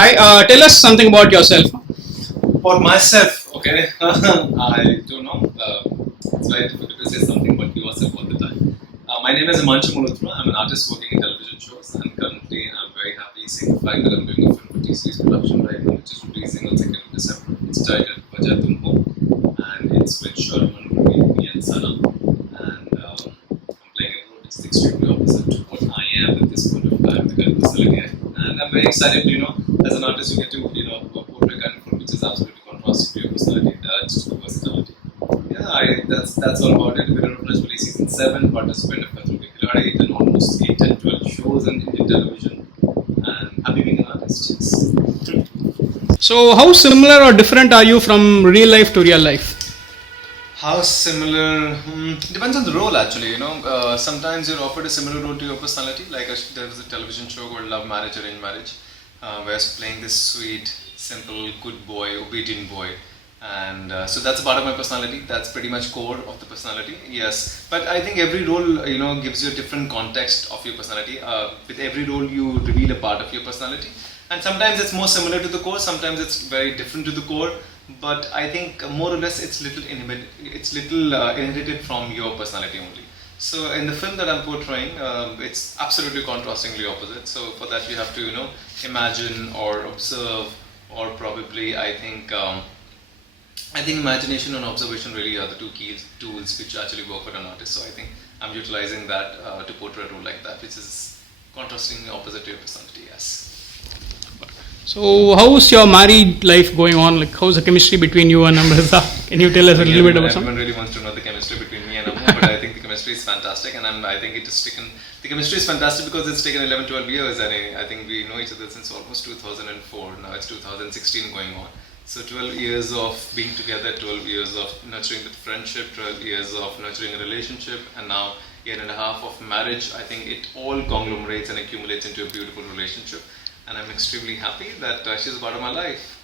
Hi, tell us something about yourself. For myself, okay, I don't know. It's very difficult to say something about yourself all the time. My name is Himmanshoo Malhotra. I'm an artist working in television shows, and currently I'm very happy seeing the fact that I'm doing a film for T-Series production right now, which is releasing on 2nd of December. It's titled Vajah Tum Ho, and it's with Sharman, me, and Sana. And I'm playing a role that's extremely opposite to what I am at this point of time, the kind of personality I am. And I'm very excited to, as an artist, you get to, portray a kind of role which is absolutely contrasting to your personality. That's true versatility. Yeah, that's all about it. Winner of Nach Baliye season 7, participant of Khujli, done almost 8, 10, 12 shows in Indian television, and happy being an artist. Yes. So, how similar or different are you from real life to real life? How similar? Depends on the role, actually. Sometimes you're offered a similar role to your personality. Like there was a television show called Love Marriage, Arranged Marriage, where I was playing this sweet, simple, good boy, obedient boy, and so that's a part of my personality. That's pretty much core of the personality. Yes, but I think every role, gives you a different context of your personality. With every role, you reveal a part of your personality, and sometimes it's more similar to the core. Sometimes it's very different to the core. But I think more or less it's little inherited from your personality only. So in the film that I'm portraying, it's absolutely contrastingly opposite. So for that you have to imagine or observe, or probably I think imagination and observation really are the two key tools which actually work for an artist. So I think I'm utilizing that to portray a role like that, which is contrastingly opposite to your personality. Yes. So, how's your married life going on? Like, how's the chemistry between you and Amruta? Can you tell us a little bit about something? Everyone really wants to know the chemistry between me and Amu, but I think the chemistry is fantastic, and I think it has taken. The chemistry is fantastic because it's taken 11, 12 years, and I think we know each other since almost 2004. Now it's 2016 going on. So 12 years of being together, 12 years of nurturing the friendship, 12 years of nurturing a relationship, and now year and a half of marriage. I think it all conglomerates and accumulates into a beautiful relationship. And I'm extremely happy that she's a part of my life.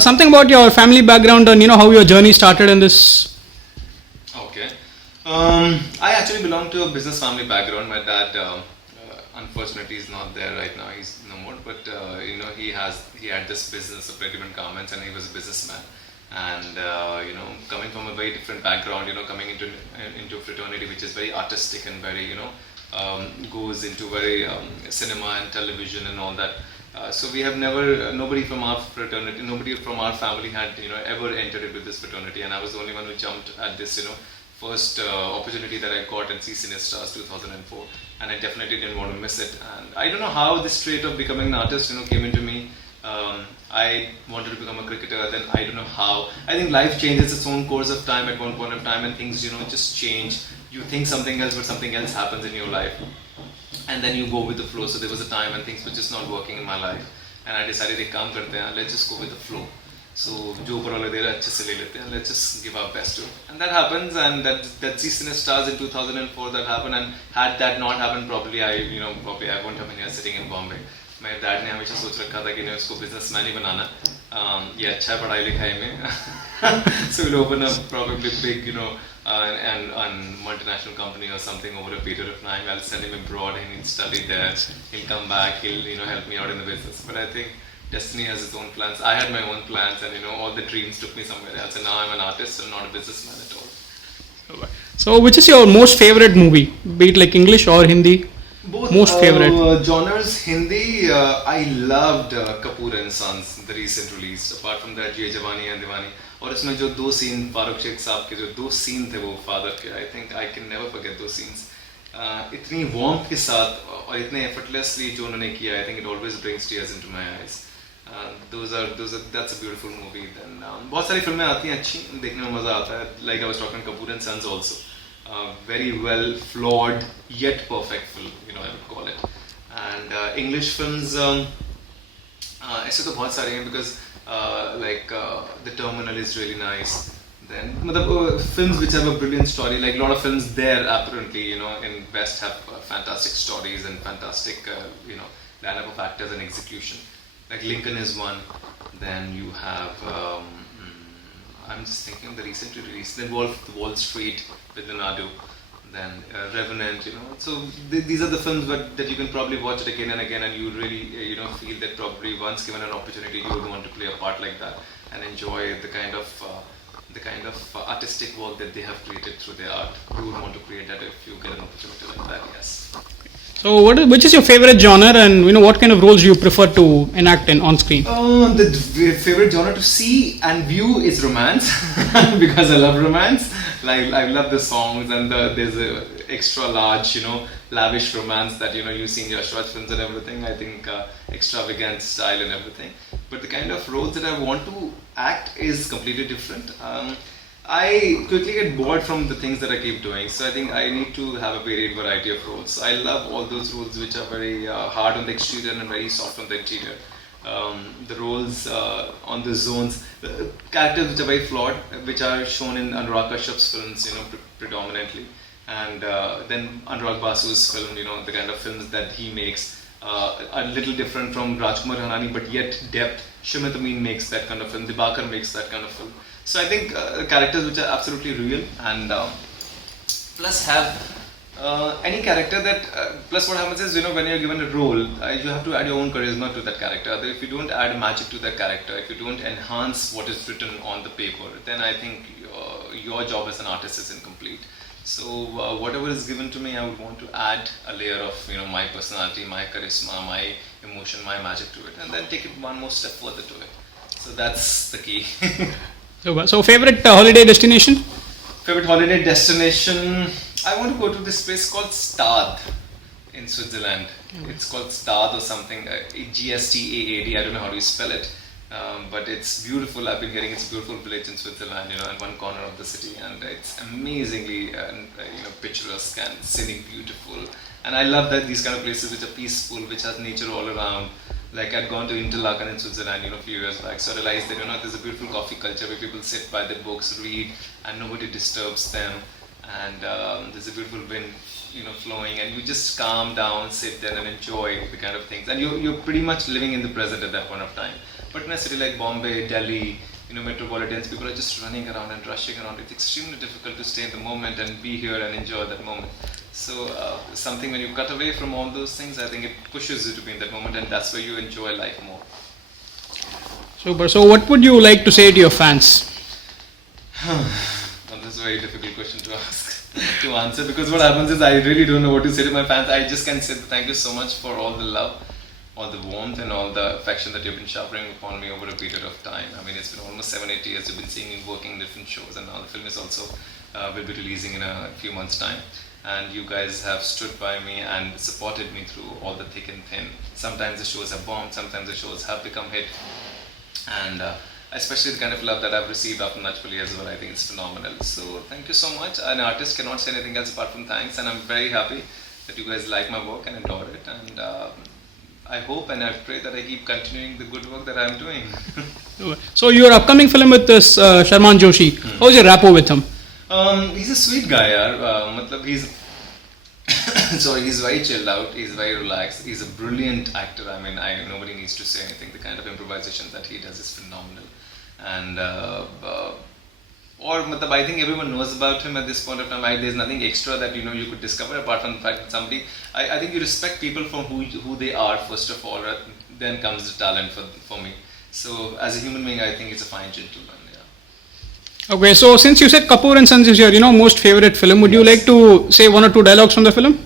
Something about your family background and how your journey started in this. Okay. I actually belong to a business family background. My dad, unfortunately, is not there right now. He's no more. But he had this business of ready-made garments, and he was a businessman. And coming from a very different background, coming into a fraternity which is very artistic and very goes into very cinema and television and all that. So we have nobody from our fraternity, nobody from our family had ever entered into this fraternity, and I was the only one who jumped at this first opportunity that I got in cinespeaks 2004, and I definitely didn't want to miss it. And I don't know how this trait of becoming an artist came into me. I wanted to become a cricketer, then I don't know how. I think life changes its own course of time at one point of time, and things just change. You think something else, but something else happens in your life, and then you go with the flow. So there was a time when things were just not working in my life, and I decided to काम करते हैं, let's just go with the flow. So जो ऊपर वाले दे रहा है अच्छे से ले लेते हैं, let's just give our best to it. And that happens, and that season stars in 2004 that happened, and had that not happened, probably I wouldn't have been here sitting in Bombay. मेरे dad ने हमेशा सोच रखा था कि नहीं उसको businessman ही बनाना, ये अच्छा है पढ़ाई लिखाई में. So we'll open up probably big and multinational company or something over a period of time. I'll send him abroad and he'll study there. He'll come back. He'll help me out in the business. But I think destiny has its own plans. I had my own plans, and all the dreams took me somewhere else. And now I'm an artist and not a businessman at all. So, which is your most favorite movie? Be it like English or Hindi? Both most favorite genres. Hindi, I loved Kapoor and Sons, the recent release. Apart from that, Ye Jawani and Diwani. और इसमें जो दो scene Farooq Sheikh साहब के जो दो scene थे वो फादर के, I think I can never forget दो सीन्स. इतनी वार्मथ के साथ और इतने एफर्टलेसली जो उन्होंने किया, I think it always brings tears into my eyes. That's a beautiful movie. Then बहुत सारी फिल्में आती हैं अच्छी, देखने में मजा आता है. Like I was talking Kapoor and Sons also. Very well flawed yet perfect film, I would call it. And English films, ऐसे तो बहुत सारे हैं, because The Terminal is really nice. Then films which have a brilliant story, like a lot of films there apparently in West have fantastic stories and fantastic lineup of actors and execution. Like Lincoln is one. Then you have I'm just thinking of the recently released. Then Wall Street with Leonardo. then Revenant, So these are the films that you can probably watch it again and again, and you really feel that probably once given an opportunity, you would want to play a part like that and enjoy the kind of artistic work that they have created through their art. You would want to create that if you get an opportunity like that. Yes. So, which is your favorite genre, and what kind of roles do you prefer to enact in on screen? The favorite genre to see and view is romance because I love romance. Like I love the songs, and there's a extra large, lavish romance that you see in your short films and everything. I think extravagant style and everything. But the kind of roles that I want to act is completely different. I quickly get bored from the things that I keep doing, so I think I need to have a varied variety of roles. So I love all those roles which are very hard on the exterior and very soft on the interior. The roles on the zones, the characters which are very flawed, which are shown in Anurag Kashyap's films, predominantly, and then Anurag Basu's film, the kind of films that he makes are a little different from Rajkumar Hanani, but yet depth. Shumat Amin makes that kind of film. Dibakar makes that kind of film. So I think characters which are absolutely real, and plus have any character that plus what happens is when you're given a role, you have to add your own charisma to that character. If you don't add magic to that character, if you don't enhance what is written on the paper, then I think your job as an artist is incomplete. So whatever is given to me, I would want to add a layer of my personality, my charisma, my emotion, my magic to it, and then take it one more step further to it. So that's the key. So favorite holiday destination? Favorite holiday destination? I want to go to this place called Stad in Switzerland. It's called Stad or something, Gstaad. I don't know how you spell it, but it's beautiful. I've been hearing it's a beautiful village in Switzerland, in one corner of the city, and it's amazingly, picturesque and scenic, beautiful. And I love that these kind of places which are peaceful, which has nature all around. Like I'd gone to Interlaken in Switzerland, a few years back, so I realized that there's a beautiful coffee culture where people sit by their books, read, and nobody disturbs them. And there's a beautiful wind, flowing, and you just calm down, sit there, and enjoy the kind of things. And you're pretty much living in the present at that point of time. But in a city like Bombay, Delhi, metropolitans, people are just running around and rushing around. It's extremely difficult to stay in the moment and be here and enjoy that moment. So something when you cut away from all those things, I think it pushes you to be in that moment, and that's where you enjoy life more. Super. So what would you like to say to your fans? That's a very difficult question to ask, to answer, because what happens is I really don't know what to say to my fans. I just can say thank you so much for all the love, all the warmth, and all the affection that you've been showering upon me over a period of time. I mean, it's been almost 7-8 years you've been seeing me working in different shows, and now the film is also will be releasing in a few months' time. And you guys have stood by me and supported me through all the thick and thin. Sometimes the shows have bombed, sometimes the shows have become hit, and especially the kind of love that I've received after Nach Baliye as well, I think it's phenomenal. So thank you so much. An artist cannot say anything else apart from thanks, and I'm very happy that you guys like my work and adore it, and I hope and I pray that I keep continuing the good work that I'm doing. So your upcoming film with this Sharman Joshi, how's your rapport with him? He's a sweet guy, yaar. He's sorry, he's very chilled out, he's very relaxed, he's a brilliant actor. I mean, nobody needs to say anything. The kind of improvisation that he does is phenomenal. And I think everyone knows about him at this point of time. There's nothing extra that you could discover apart from the fact that somebody. I think you respect people for who they are first of all. Then comes the talent for me. So as a human being, I think he's a fine gentleman. Yeah. Okay, so since you said Kapoor and Sons is your most favorite film, would you like to say one or two dialogues from the film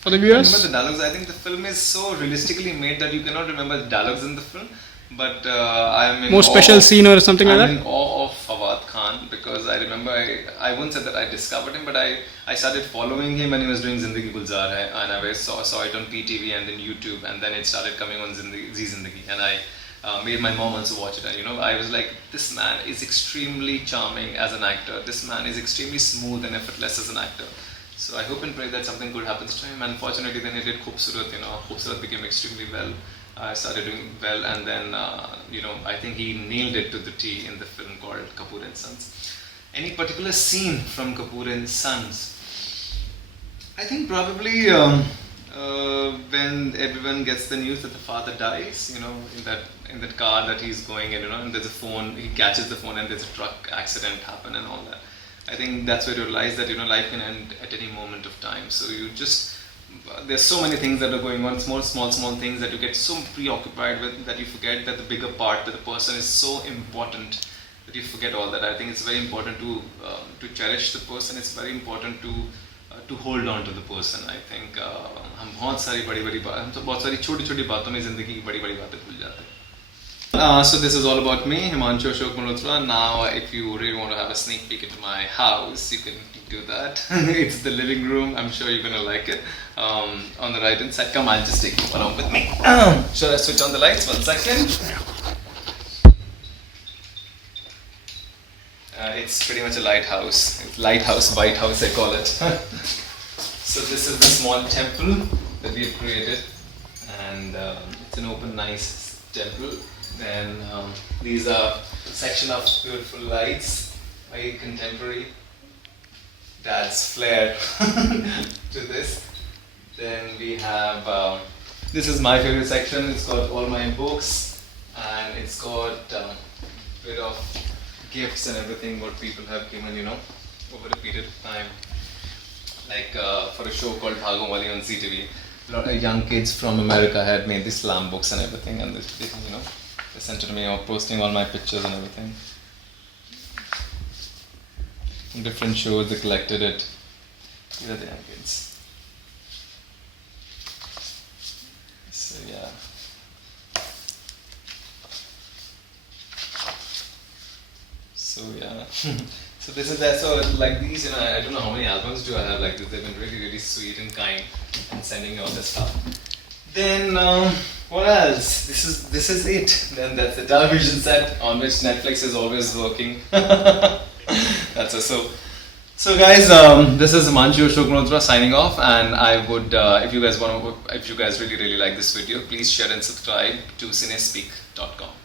for the viewers? I remember the dialogues. I think the film is so realistically made that you cannot remember the dialogues in the film. But I'm in most special scene or something like that? I'm in awe of Fawad Khan, because I remember, I won't say that I discovered him, but I started following him when he was doing Zindagi Gulzar Hai, and I saw it on PTV and then YouTube, and then it started coming on Zindagi, and I made my mom also watch it, and I was like, this man is extremely charming as an actor, this man is extremely smooth and effortless as an actor. So I hope and pray that something good happens to him. Unfortunately, then he did Khubsurat, Khubsurat became extremely well. I started doing well, and then I think he nailed it to the T in the film called Kapoor and Sons. Any particular scene from Kapoor and Sons? I think probably when everyone gets the news that the father dies, in that car that he's going in, and there's a phone, he catches the phone and there's a truck accident happen and all that. I think that's where you realize that life can end at any moment of time. So you just there's so many things that are going on, small things that you get so preoccupied with that you forget that the bigger part, that the person is so important, that you forget all that. I think it's very important to cherish the person. It's very important to hold on to the person. I think हम बहुत सारी बड़ी बात हम तो बहुत सारी छोटी बातों में जिंदगी की बड़ी बातें भूल जाते हैं. So this is all about me, Himmanshoo Malhotra. Now, if you really want to have a sneak peek into my house, you can do that. It's the living room. I'm sure you're gonna like it. On the right hand side, come, I'll just take you along with me. Should I switch on the lights? 1 second. It's pretty much a lighthouse. It's lighthouse, White House, I call it. So this is the small temple that we have created, and it's an open, nice temple. Then these are a section of beautiful lights, very contemporary. Dad's flair to this. Then we have this is my favorite section. It's got all my books, and it's got a bit of gifts and everything what people have given, over a period of time. Like for a show called Bhagom Wali on CTV, a lot of young kids from America had made these slam books and everything, and they sent it to me, or posting all my pictures and everything. From different shows, they collected it. These are the young kids. So yeah. So this is that. So like these, I don't know how many albums do I have like this. They've been really sweet and kind and sending me all this stuff. Then what else? This is it. Then that's the television set on which Netflix is always working. That's it. So guys, this is Himmanshoo Malhotra signing off, and I would, if you guys really like this video, please share and subscribe to cinespeaks.com.